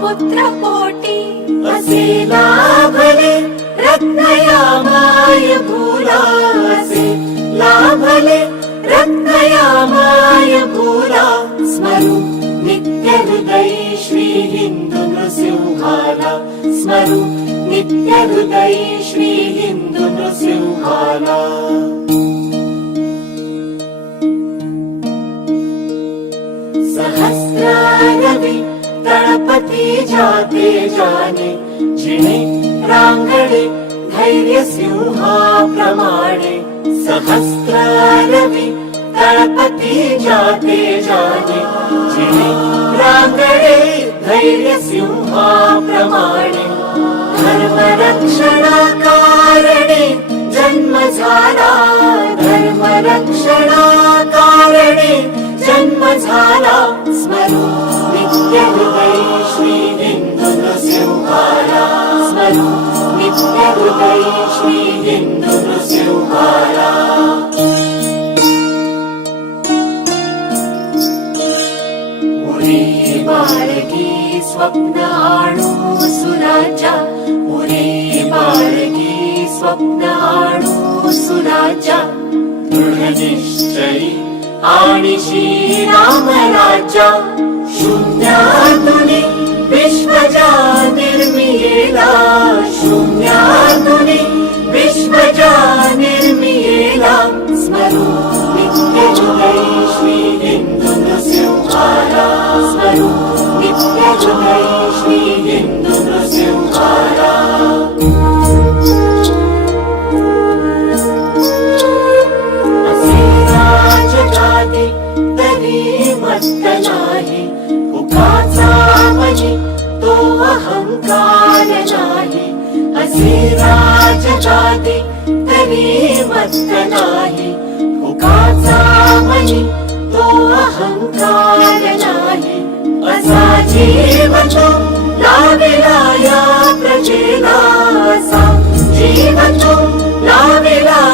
पुत्र लाभले रत्नया माय भूला असे लाभले रत्नया माय भूला। स्मरू नित्य हृदयी श्री हिंदू नृसिंहाला स्मरू नित्य हृदयी श्री हिंदू नृसिंहाला जाते जाने। जिणे रांगडे धैर्य सिंहाप्रमाणे सहस्रारवि तळपती जाते जाने। जिणे रांगडे धैर्य सिंहाप्रमाणे धर्मरक्षणा कारणे जन्म झाला धर्मरक्षणा कारणे जन्म झाला स्मरू नित्य Przejdź dobro siłbara. Uri balgi swapna aanu suraja. Uri balgi swapna suraja. Dೃಢ ನಿಶ್ಚಯಿ ಆಣಿಶಿ Rama ರಾಜ ಶೂನ್ಯಾತುನಿ ವಿಶ್ವಜಾ विश्वजा निर्मियेला शून्यातुनी विश्वजा निर्मियेला स्मरू। नित्य हृदयी श्री हिंदू नृसिंहाला स्मरू नित्य हृदयी श्री हिंदू नृसिंहाला असे राजगादी तरी मत्त नाही। मुखाचा मनी तो अहंकार राज असे तरी मत्त नाही. मुखाचा मनी तो अहंकार नाही. असा जीव जो लाविला या प्रजेला असा जीव जो लाविला